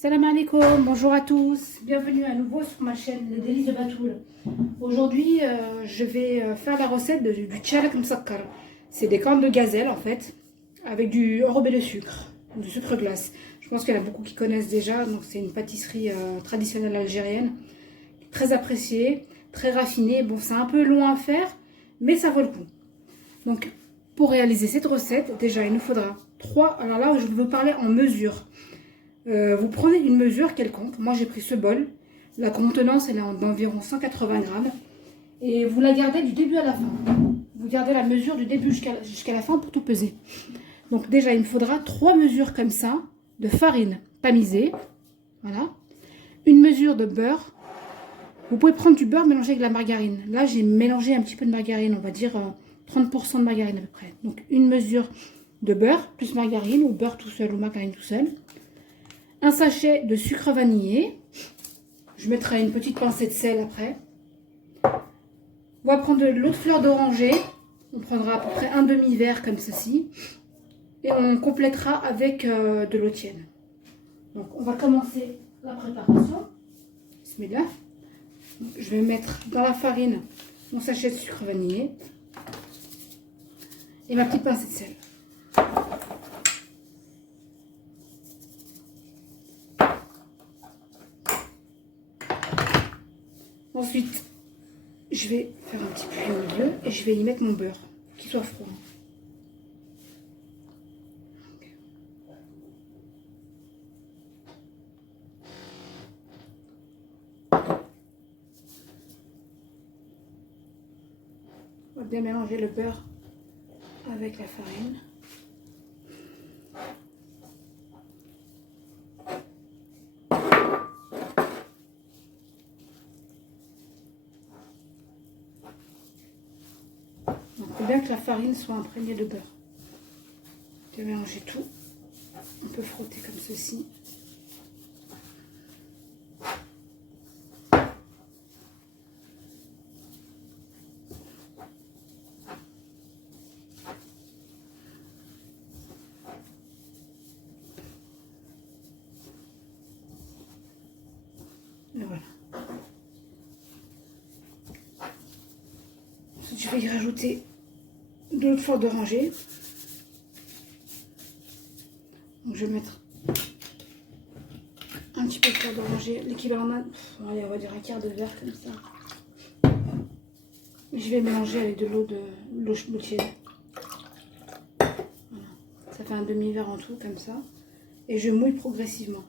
Salam alaikum, bonjour à tous, bienvenue à nouveau sur ma chaîne Les Délices de Batoul. Aujourd'hui, je vais faire la recette du tchalak msakkar. C'est des cornes de gazelle en fait, avec du enrobé de sucre, du sucre glace. Je pense qu'il y en a beaucoup qui connaissent déjà, donc c'est une pâtisserie traditionnelle algérienne, très appréciée, très raffinée. Bon, c'est un peu long à faire, mais ça vaut le coup. Donc, pour réaliser cette recette, déjà il nous faudra 3, alors là je veux parler en mesure. Vous prenez une mesure quelconque. Moi, j'ai pris ce bol. La contenance, elle est d'environ 180 grammes. Et vous la gardez du début à la fin. Vous gardez la mesure du début jusqu'à la fin pour tout peser. Donc déjà, il me faudra 3 mesures comme ça de farine tamisée. Voilà. Une mesure de beurre. Vous pouvez prendre du beurre mélangé avec de la margarine. Là, j'ai mélangé un petit peu de margarine. On va dire 30% de margarine à peu près. Donc une mesure de beurre plus margarine ou beurre tout seul ou margarine tout seul. Un sachet de sucre vanillé. Je mettrai une petite pincée de sel après. On va prendre de l'eau de fleur d'oranger. On prendra à peu près un demi-verre comme ceci. Et on complétera avec de l'eau tiède. Donc on va commencer la préparation. Bismillah. Donc, je vais mettre dans la farine mon sachet de sucre vanillé. Et ma petite pincée de sel. Ensuite, je vais faire un petit puits au milieu et je vais y mettre mon beurre, qu'il soit froid. On va bien mélanger le beurre avec la farine. Il faut bien que la farine soit imprégnée de beurre. Bien mélanger tout. On peut frotter comme ceci. Et voilà. Ensuite, je vais y rajouter de l'eau de fleur d'oranger. Donc, je vais mettre un petit peu de fleur d'oranger, l'équivalent d'un, allez, on va dire un quart de verre comme ça. Et je vais mélanger avec de l'eau tiède. Voilà. Ça fait un demi-verre en tout, comme ça. Et je mouille progressivement.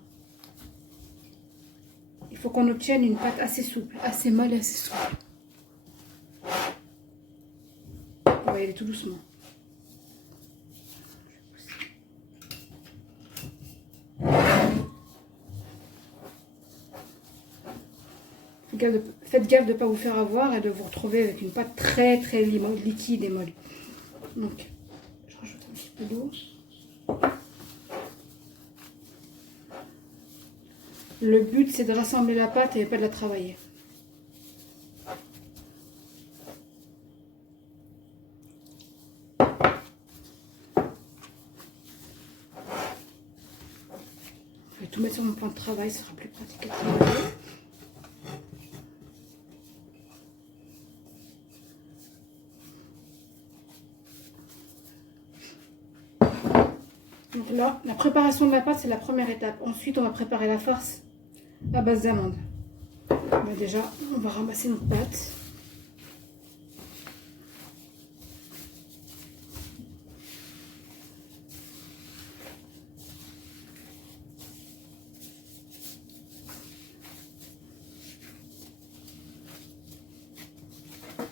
Il faut qu'on obtienne une pâte assez souple, assez molle et assez souple. On va y aller tout doucement. Faites gaffe de ne pas vous faire avoir et de vous retrouver avec une pâte très liquide et molle. Donc, je rajoute un petit peu d'eau. Le but, c'est de rassembler la pâte et pas de la travailler. Je vais tout mettre sur mon plan de travail, ça sera plus pratique à travailler. Donc là, la préparation de la pâte, c'est la première étape. Ensuite, on va préparer la farce à base d'amandes. Déjà, on va ramasser notre pâte.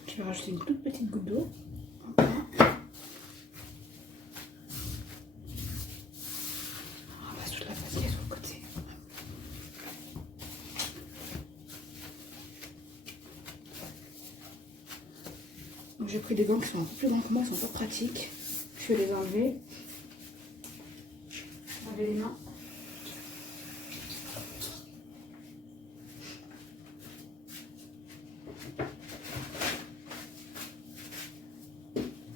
Je vais rajouter une toute petite goutte d'eau. J'ai pris des gants qui sont un peu plus grands que moi, ils sont pas pratiques. Je vais les enlever. Enlever les mains.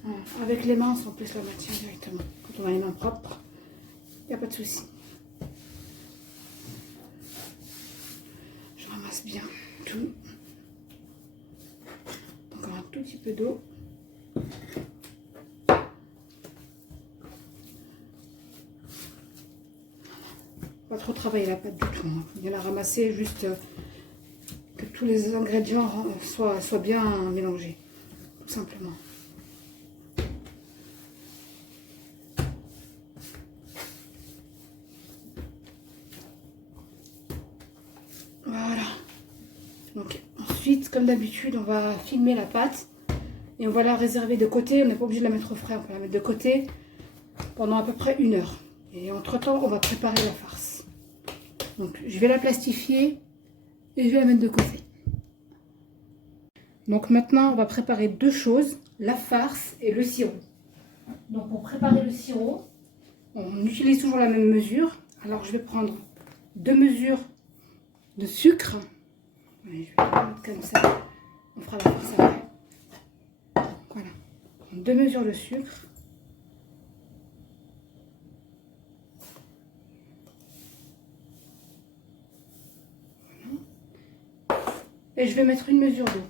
Voilà. Avec les mains, on s'empêche la matière directement. Quand on a les mains propres, il n'y a pas de souci. ramasse bien tout. Encore un tout petit peu d'eau. Pas trop travailler la pâte du tout. Hein. Il faut bien la ramasser, juste que tous les ingrédients soient bien mélangés. Tout simplement. Voilà. Donc ensuite, comme d'habitude, on va filmer la pâte et on va la réserver de côté. On n'est pas obligé de la mettre au frais, on peut la mettre de côté pendant à peu près 1 heure. Et entre temps, on va préparer la farce. Donc je vais la plastifier et je vais la mettre de côté. Donc maintenant, on va préparer 2 choses, la farce et le sirop. Donc pour préparer le sirop, on utilise toujours la même mesure. Alors je vais prendre 2 mesures de sucre. Allez, je vais la mettre comme ça. On fera la farce après. Voilà. 2 mesures de sucre. Voilà. Et je vais mettre 1 mesure d'eau.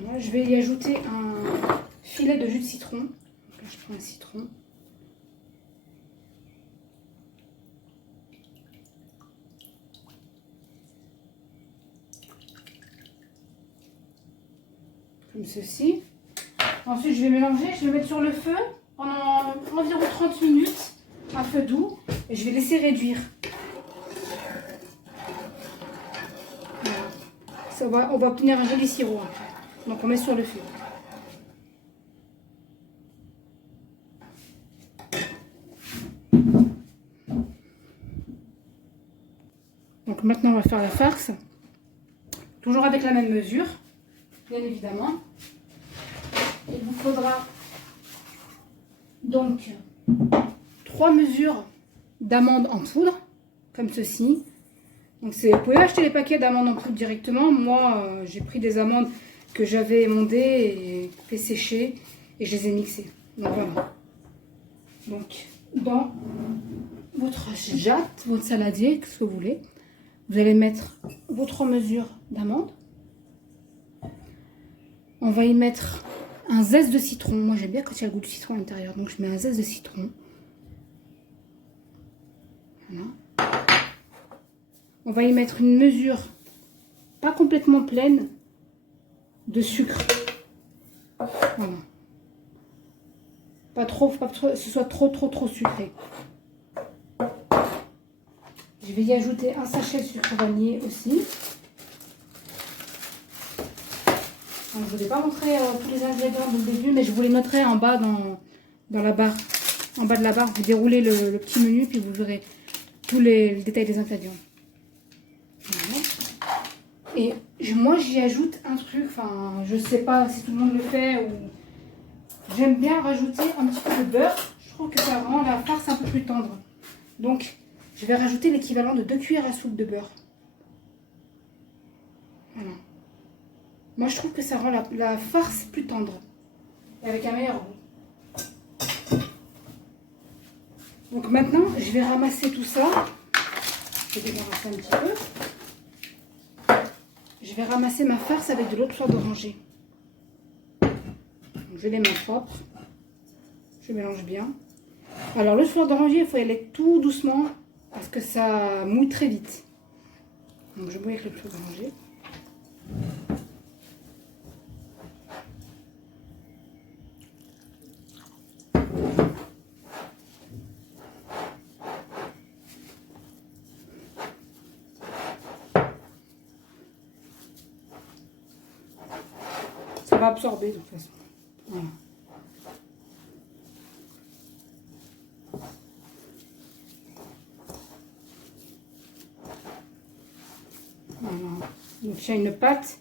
Voilà, je vais y ajouter un filet de jus de citron. Donc là, je prends un citron. Comme ceci. Ensuite, je vais mélanger. Je vais mettre sur le feu pendant environ 30 minutes à feu doux. Et je vais laisser réduire. Voilà. On va obtenir un joli sirop après. Donc on met sur le feu. Donc maintenant on va faire la farce. Toujours avec la même mesure, bien évidemment. Il vous faudra donc 3 mesures d'amandes en poudre, comme ceci. Donc vous pouvez acheter les paquets d'amandes en poudre directement. Moi, j'ai pris des amandes que j'avais émondées et fait sécher et je les ai mixées. Donc voilà. Donc dans votre jatte, votre saladier, ce que vous voulez, vous allez mettre vos 3 mesures d'amandes. On va y mettre un zeste de citron. Moi j'aime bien quand il y a le goût du citron à l'intérieur, donc je mets un zeste de citron. Voilà. On va y mettre une mesure pas complètement pleine de sucre. Voilà. Pas trop, faut pas que ce soit trop sucré. Je vais y ajouter un sachet de sucre vanillé aussi. Donc, je ne vous ai pas montré tous les ingrédients dès le début, mais je vous les noterai en bas dans la barre. En bas de la barre, vous déroulez le petit menu, puis vous verrez tous les détails des ingrédients. Voilà. Et moi, j'y ajoute un truc, enfin, je sais pas si tout le monde le fait, ou j'aime bien rajouter un petit peu de beurre. Je trouve que ça rend la farce un peu plus tendre. Donc, je vais rajouter l'équivalent de 2 cuillères à soupe de beurre. Voilà. Moi, je trouve que ça rend la farce plus tendre et avec un meilleur goût. Donc maintenant, je vais ramasser tout ça. Je vais débarrasser un petit peu. Je vais ramasser ma farce avec de l'eau de fleur d'oranger. Je les mets propres. Je mélange bien. Alors, l'eau de fleur d'oranger, il faut y aller tout doucement parce que ça mouille très vite. Donc, je mouille avec l'eau de fleur d'oranger. Ça va absorber de toute façon. Voilà. Voilà. Donc il y a une pâte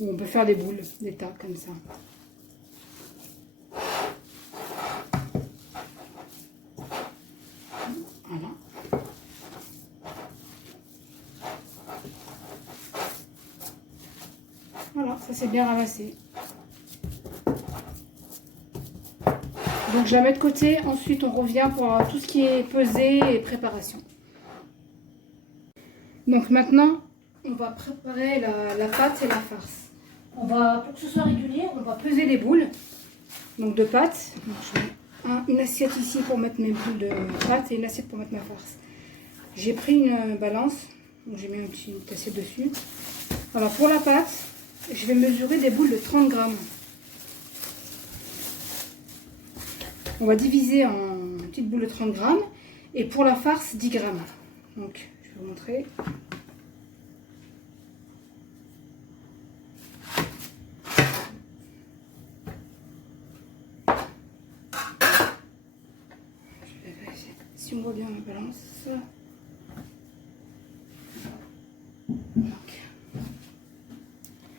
où on peut faire des boules, des tas comme ça. Voilà. Voilà, ça c'est bien ramassé. Donc je la mets de côté. Ensuite, on revient pour tout ce qui est pesé et préparation. Donc maintenant, on va préparer la pâte et la farce. Pour que ce soit régulier, on va peser les boules. Donc de pâte. Donc, je mets une assiette ici pour mettre mes boules de pâte et une assiette pour mettre ma farce. J'ai pris une balance. Donc j'ai mis une petite assiette dessus. Alors pour la pâte, je vais mesurer des boules de 30 grammes. On va diviser en petites boules de 30 grammes. Et pour la farce, 10 grammes. Donc je vais vous montrer. Je vais vérifier si on voit bien la balance.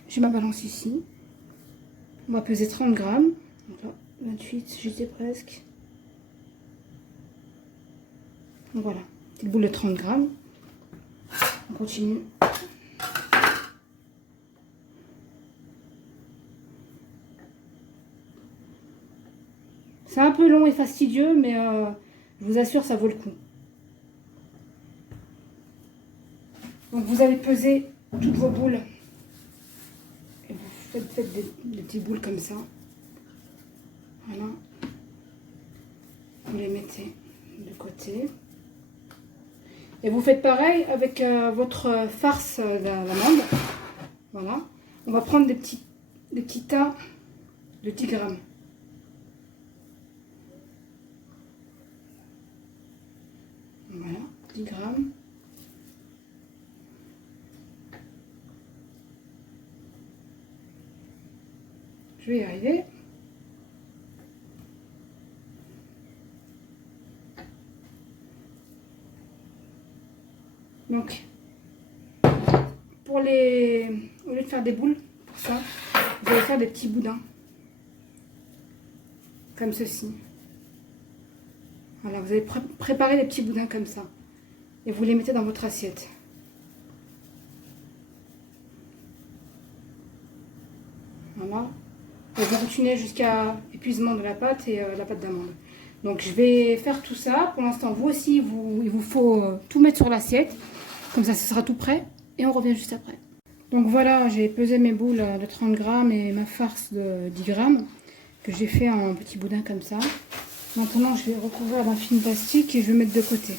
J'ai ma balance ici. On va peser 30 grammes. Donc là, 28, j'étais presque. Donc voilà, petite boule de 30 grammes. On continue. C'est un peu long et fastidieux, mais je vous assure, ça vaut le coup. Donc vous allez peser toutes vos boules. Et vous faites des petites boules comme ça. Voilà. Vous les mettez de côté. Et vous faites pareil avec votre farce d'amande. Voilà. On va prendre des petits tas de 10 grammes. Voilà, 10 grammes. Je vais y arriver. Donc, au lieu de faire des boules, pour ça, vous allez faire des petits boudins. Comme ceci. Voilà, vous allez préparer des petits boudins comme ça. Et vous les mettez dans votre assiette. Voilà. Et vous continuez jusqu'à épuisement de la pâte et la pâte d'amande. Donc je vais faire tout ça. Pour l'instant, vous aussi, il vous faut tout mettre sur l'assiette. Comme ça, ce sera tout prêt. Et on revient juste après. Donc voilà, j'ai pesé mes boules de 30 grammes et ma farce de 10 grammes. Que j'ai fait en petits boudins comme ça. Maintenant, je vais recouvrir d'un film plastique et je vais mettre de côté.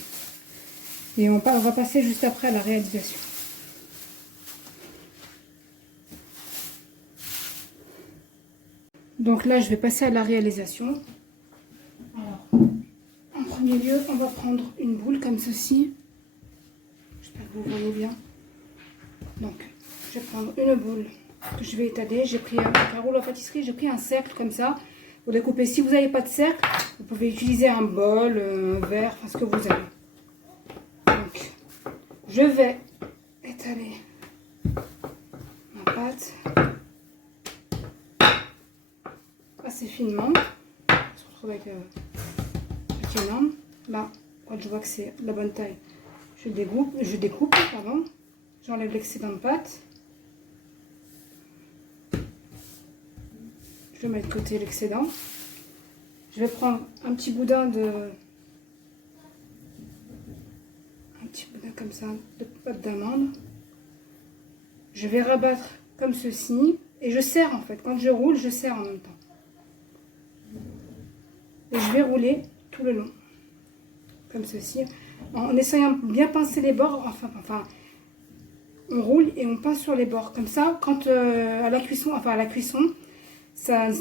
Et on va passer juste après à la réalisation. Donc là, je vais passer à la réalisation. Alors, en premier lieu, on va prendre une boule comme ceci. J'espère que vous voyez bien. Donc, je vais prendre une boule que je vais étaler. J'ai pris un rouleau à pâtisserie, j'ai pris un cercle comme ça. Vous découpez. Si vous n'avez pas de cercle, vous pouvez utiliser un bol, un verre, enfin ce que vous avez. Donc, je vais étaler ma pâte assez finement. On se retrouve avec un petit énorme. Là, quand je vois que c'est la bonne taille, je découpe, pardon. J'enlève l'excédent de pâte. Je mets de côté l'excédent. Je vais prendre un petit boudin comme ça de pâte d'amande. Je vais rabattre comme ceci et je serre en fait. Quand je roule, je serre en même temps. Et je vais rouler tout le long comme ceci en essayant de bien pincer les bords. Enfin, on roule et on pince sur les bords comme ça. Quand à la cuisson,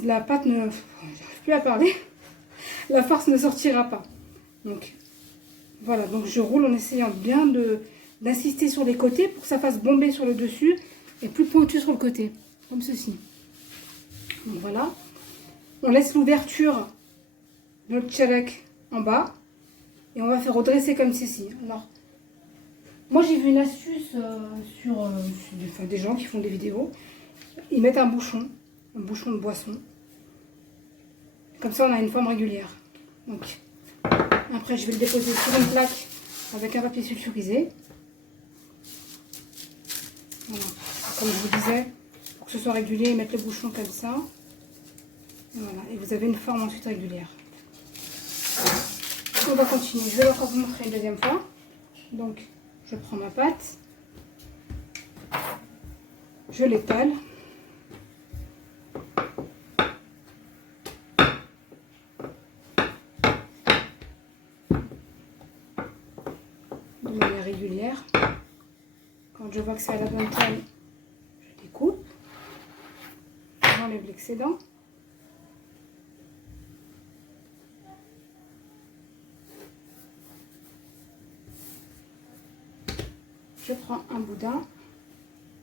la pâte ne... J'arrive plus à parler. La farce ne sortira pas. Donc, voilà. Donc, je roule en essayant bien d'insister sur les côtés pour que ça fasse bomber sur le dessus et plus pointu sur le côté. Comme ceci. Donc, voilà. On laisse l'ouverture de notre tchalak en bas. Et on va faire redresser comme ceci. Alors, moi, j'ai vu une astuce sur des gens qui font des vidéos. Ils mettent un bouchon de boisson. Comme ça, on a une forme régulière. Donc, après, je vais le déposer sur une plaque avec un papier sulfurisé. Voilà. Comme je vous disais, pour que ce soit régulier, mettre le bouchon comme ça. Voilà. Et vous avez une forme ensuite régulière. on va continuer. Je vais encore vous montrer une deuxième fois. Donc, je prends ma pâte. Je l'étale. De manière régulière. Quand je vois que c'est à la bonne taille, je découpe. J'enlève l'excédent. Je prends un boudin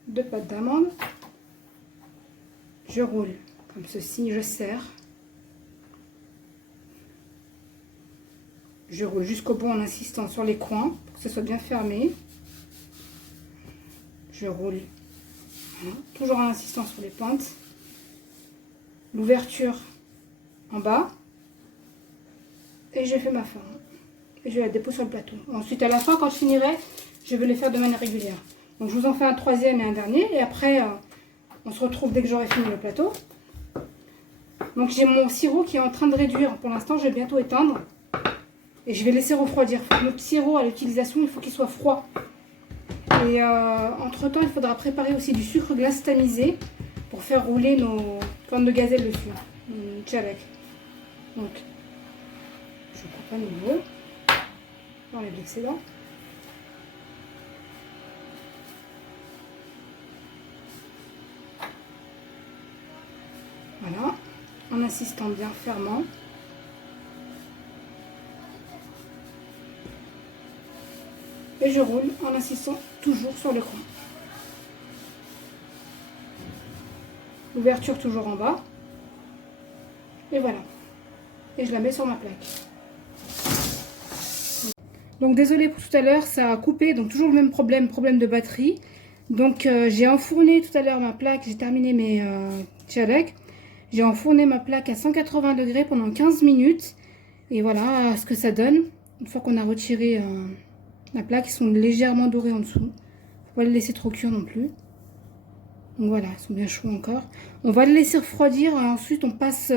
de pâte d'amande. Je roule comme ceci, je serre. Je roule jusqu'au bout en insistant sur les coins pour que ce soit bien fermé. Je roule, voilà, toujours en insistant sur les pentes. L'ouverture en bas. Et je fais ma forme. Et je la dépose sur le plateau. Ensuite, à la fin, quand je finirai, je vais les faire de manière régulière. Donc, je vous en fais un troisième et un dernier. Et après, on se retrouve dès que j'aurai fini le plateau. Donc, j'ai mon sirop qui est en train de réduire. Pour l'instant, je vais bientôt éteindre. Et je vais laisser refroidir. Notre sirop, à l'utilisation, il faut qu'il soit froid. Et entre-temps, il faudra préparer aussi du sucre glace tamisé pour faire rouler nos cornes de gazelle dessus. Tchalek. Donc, je coupe à nouveau. J'enlève l'excédent. Voilà, en insistant bien fermement. Et je roule en insistant toujours sur le coin. L'ouverture toujours en bas. Et voilà. Et je la mets sur ma plaque. Donc désolé pour tout à l'heure, ça a coupé. Donc toujours le même problème de batterie. Donc j'ai enfourné tout à l'heure ma plaque. J'ai terminé mes tchalek. J'ai enfourné ma plaque à 180 degrés pendant 15 minutes. Et voilà ce que ça donne. Une fois qu'on a retiré la plaque, ils sont légèrement dorés en dessous. Faut pas les laisser trop cuire non plus. Donc voilà, ils sont bien chauds encore. On va les laisser refroidir. Ensuite, on passe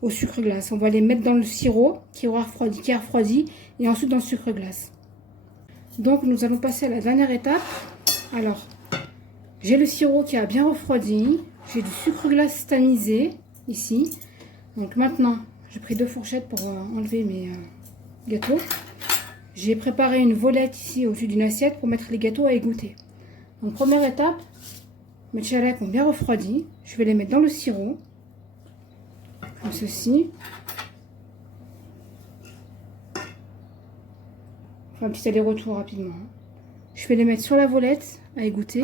au sucre glace. On va les mettre dans le sirop qui aura refroidi, qui a refroidi. Et ensuite dans le sucre glace. Donc nous allons passer à la dernière étape. Alors, j'ai le sirop qui a bien refroidi. J'ai du sucre glace tamisé ici. Donc maintenant, j'ai pris 2 fourchettes pour enlever mes gâteaux. J'ai préparé une volette ici au-dessus d'une assiette pour mettre les gâteaux à égoutter. Donc première étape, mes tchalek ont bien refroidi. Je vais les mettre dans le sirop. Comme ceci. Enfin, un petit aller-retour rapidement. Je vais les mettre sur la volette à égoutter.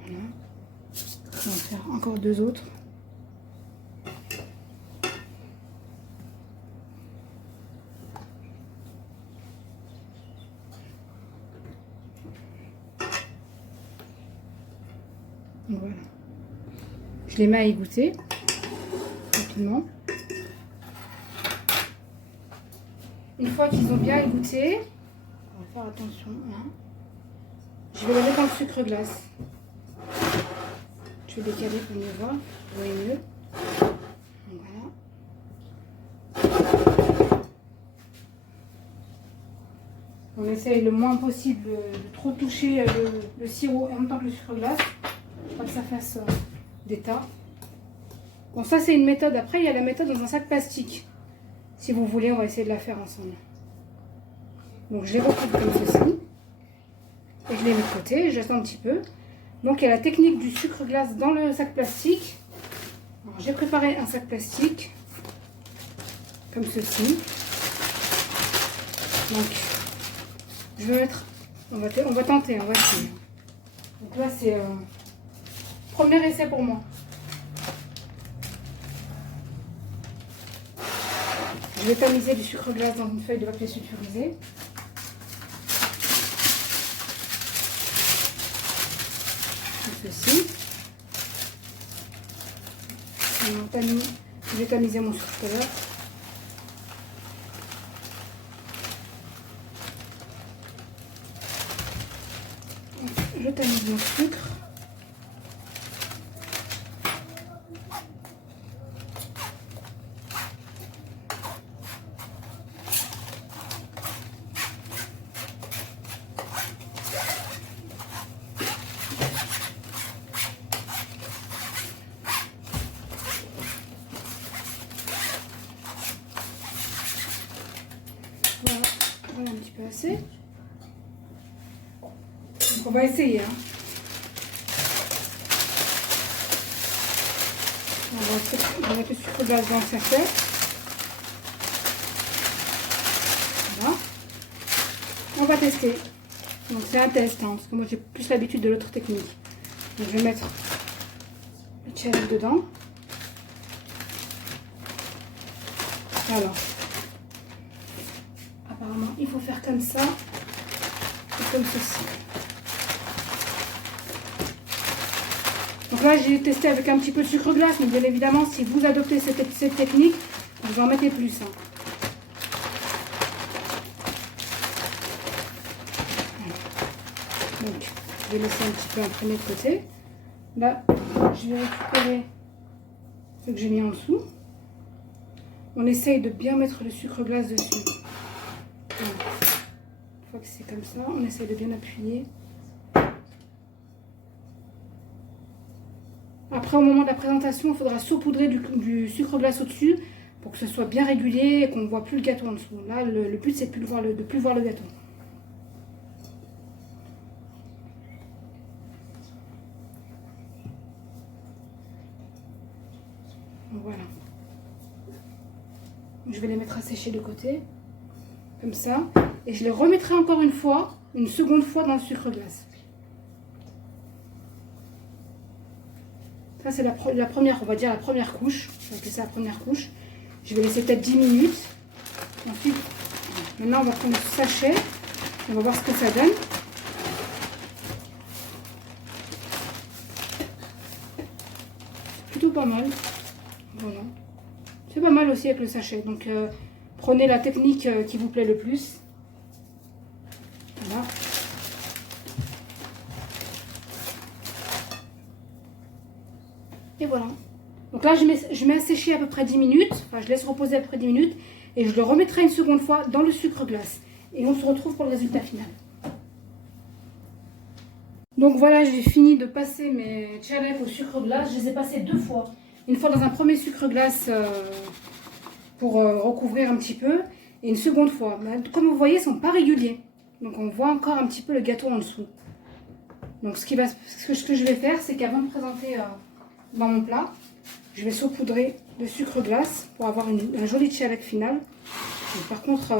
Voilà. On va faire encore 2 autres. Voilà. Je les mets à égoutter rapidement. Une fois qu'ils ont bien égoutté, on va faire attention. Hein. Je vais les mettre dans le sucre glace. Je vais décaler pour mieux voir. Vous voyez mieux. Voilà. On essaye le moins possible de trop toucher le sirop et en même temps que le sucre glace. Pas que ça fasse des tas. Bon, ça c'est une méthode. Après, il y a la méthode dans un sac plastique. Si vous voulez, on va essayer de la faire ensemble. Donc, je les recoupe comme ceci. Et je les mets de côté. J'attends un petit peu. Donc, il y a la technique du sucre glace dans le sac plastique. J'ai préparé un sac plastique. Comme ceci. Donc, je vais mettre... On va tenter, on va essayer. Donc là, c'est... premier essai pour moi. Je vais tamiser du sucre glace dans une feuille de papier sulfurisé. Comme ceci. Je vais tamiser mon sucre glace. Je tamise mon sucre. peu assez. Donc on va essayer. Hein. On va mettre le sucre glace dans le sachet. Voilà. On va tester. Donc c'est un test, hein, parce que moi j'ai plus l'habitude de l'autre technique. Donc je vais mettre le tchalek dedans. Alors, apparemment il faut faire comme ça et comme ceci. Donc là j'ai testé avec un petit peu de sucre glace, mais bien évidemment si vous adoptez cette technique, vous en mettez plus. Hein. Donc je vais laisser un petit peu imprimer de côté. Là je vais récupérer ce que j'ai mis en dessous. On essaye de bien mettre le sucre glace dessus. Voilà. Une fois que c'est comme ça, on essaye de bien appuyer. Après, au moment de la présentation, il faudra saupoudrer du sucre glace au-dessus pour que ce soit bien régulier et qu'on ne voit plus le gâteau en dessous. Là, le but, c'est de ne plus voir le gâteau. Voilà. Je vais les mettre à sécher de côté, comme ça. Et je les remettrai encore une fois, une seconde fois dans le sucre glace. Ça c'est la première, on va dire la première couche. Je vais appeler ça la première couche. Je vais laisser peut-être 10 minutes. Ensuite, maintenant on va prendre ce sachet. On va voir ce que ça donne. Plutôt pas mal. Voilà. C'est pas mal aussi avec le sachet. Donc prenez la technique qui vous plaît le plus. Voilà. Et voilà. Donc là, je mets à sécher à peu près 10 minutes. Enfin, je laisse reposer à peu près 10 minutes. Et je le remettrai une seconde fois dans le sucre glace. Et on se retrouve pour le résultat final. Donc voilà, j'ai fini de passer mes tchalek au sucre glace. Je les ai passés 2 fois. Une fois dans un premier sucre glace pour recouvrir un petit peu. Et une seconde fois. Mais, comme vous voyez, ils ne sont pas réguliers. Donc on voit encore un petit peu le gâteau en dessous. Donc ce que je vais faire, c'est qu'avant de présenter dans mon plat, je vais saupoudrer de sucre glace pour avoir un joli tchalek final. Et par contre,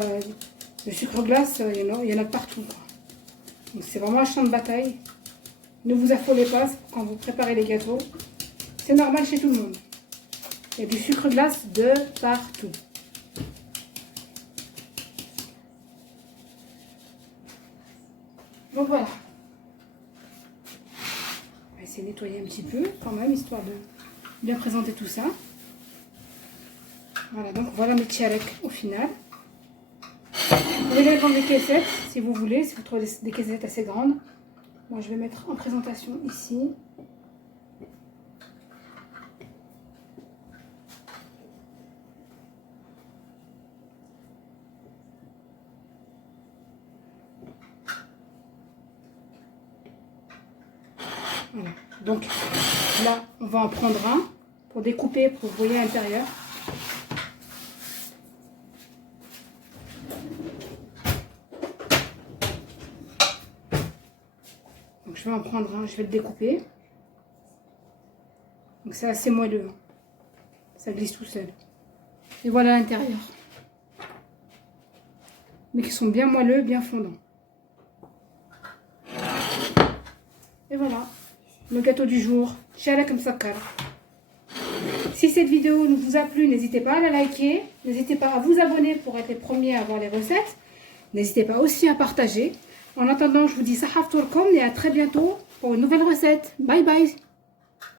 le sucre glace, il y en a partout. Donc c'est vraiment un champ de bataille. Ne vous affolez pas quand vous préparez les gâteaux. C'est normal chez tout le monde. Il y a du sucre glace de partout. Donc voilà. On va essayer de nettoyer un petit peu quand même, histoire de bien présenter tout ça. Voilà, donc voilà mes tchalek au final. Vous pouvez les mettre dans des caissettes si vous voulez, si vous trouvez des caissettes assez grandes. Moi je vais mettre en présentation ici. Voilà. Donc là, on va en prendre un pour découper, pour que vous voyez à l'intérieur. Donc je vais en prendre un, je vais le découper. Donc c'est assez moelleux, ça glisse tout seul. Et voilà l'intérieur. Mais qui sont bien moelleux, bien fondants. Et voilà. Le gâteau du jour, tchalek msakkar. Si cette vidéo vous a plu, n'hésitez pas à la liker, n'hésitez pas à vous abonner pour être les premiers à voir les recettes, n'hésitez pas aussi à partager. En attendant, je vous dis sahaf tourkom et à très bientôt pour une nouvelle recette. Bye bye.